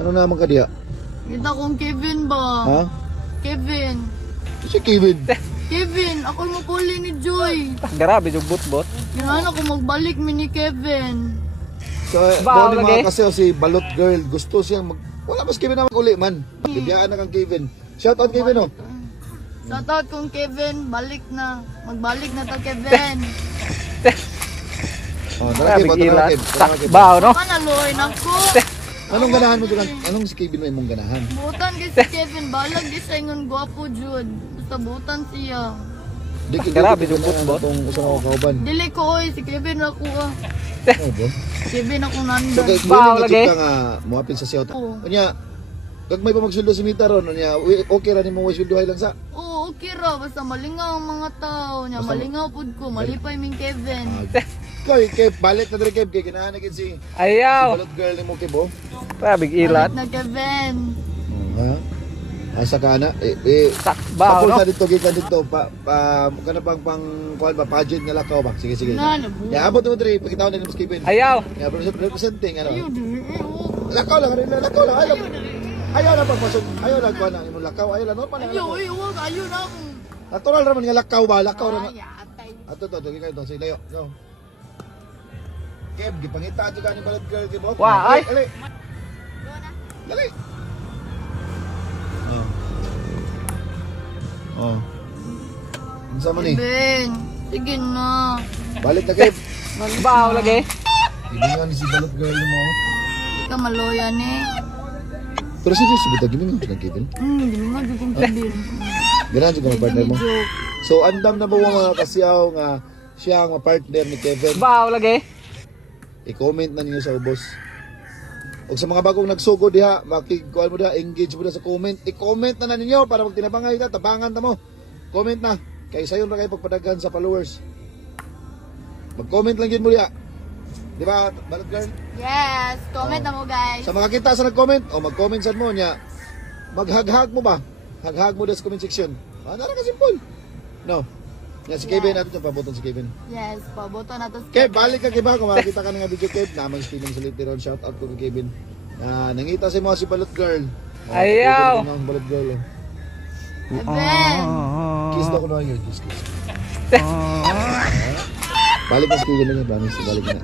Ano naman ka diya? Kita kong Kevin ba? Ha? Kevin. Si Kevin. Kevin, ako mo kuli ni Joy. Grabe yung bot-bot. Yan ako magbalik mi ni Kevin. So, Bao doon lagi. mga kasi si Balot Girl, gusto siyang wala mas Kevin naman uli man. Bibiyaan na kang Kevin. Shout out Kevin, oh. Shoutout kong Kevin, balik na. Magbalik na to Kevin. Oh, tara Kev, tara Kev. Bao, no? Panaloy na ko. Anong ganahan mo dyan? Anong si Kevin may mong ganahan? Butan kay si Kevin, balag di sa ingon gwapo jud. Basta butan siya. Grabe yung bot-bot. Itong usang ako kauban. Dili ko oy, si Kevin ako ah. Oh, bro. Kevin ako So, nandan. kaya Bao nga lagi. ka nga muapil sa siyota. Oo. Kanya, kag may pa magsuldo si Mita ron, kanya, okay ra ni mong sulduhay lang sa. Oo, okay ra. Basta malingaw ang mga tao niya. Malingaw pud ko. Malipay ming Kevin. Koy, Kev, balik na dre Kev, kay kinahan na gid si Ayaw. Balot Girl ni mo Kev, oh. Grabe ilat. Balik na Kevin. Ha? Asa ka na? Bao, no? Papunta dito, gikan dito, kana pang kuan ba, pageant nga lakaw ba? Sige, sige. Na, nabu. Ya, abot mo dre, pagkitaon na ni Mas Kevin. Ayaw. Ya, representing, ano? Ayaw dili. Lakaw lang, lakaw lang, ayaw na pagpasok, ayaw na kuan ang imong lakaw, ayaw na, normal na Ayaw, lakaw. ayaw. Ayaw na ako. Natural raman nga lakaw ba, lakaw raman. Ay, atay. Ato to, sige kayo to, sige layo, no. Kev, gipangita ato ka ni Balot Girl, Kev. Wah, ay. Dali. Dali. Oh. Ano sa mo ni? Kevin. Sige na. Balik na, Kev. Bao lagi. Hindi nga ni si Balot Girl mo. Hindi ka maloyan eh. Pero seryoso, bita, gini nga Kevin. Hindi nga dyan kong Kevin. Ganahan siya ka partner mo. Joke. So, andam na mo mga kasiyaw nga siya ang partner ni Kevin. Bao lagi. I-comment na ninyo sa ubos. O sa mga bagong nagsugod diha, makikuha mo diha, engage mo diha sa comment. I-comment na ninyo para pag tinabangay na, tabangan na mo. Comment na. Kaya sayo na kayo pagpadaghan sa followers. Mag-comment lang yun mo diha. Di ba, Balot Girl? Yes. Comment na mo guys. Sa mga kita sa nag-comment, o mag-comment sa mo niya, maghag-hag mo ba? Hag-hag mo diha sa comment section. Nara ka simple. No. Yan, si Kevin, natin yung pabuton si Kevin. Yes. Paboto na to. Kev, balik ka Kev, kung makakita ka ng video Kev, namang spinning sa literon, shout out ko kay Kevin. Nangita si mga si Balot Girl. Ayaw. Ang Balot Girl. Kevin. Kiss daw ko na yun, kiss. Balik na si Kevin na, promise, balik na.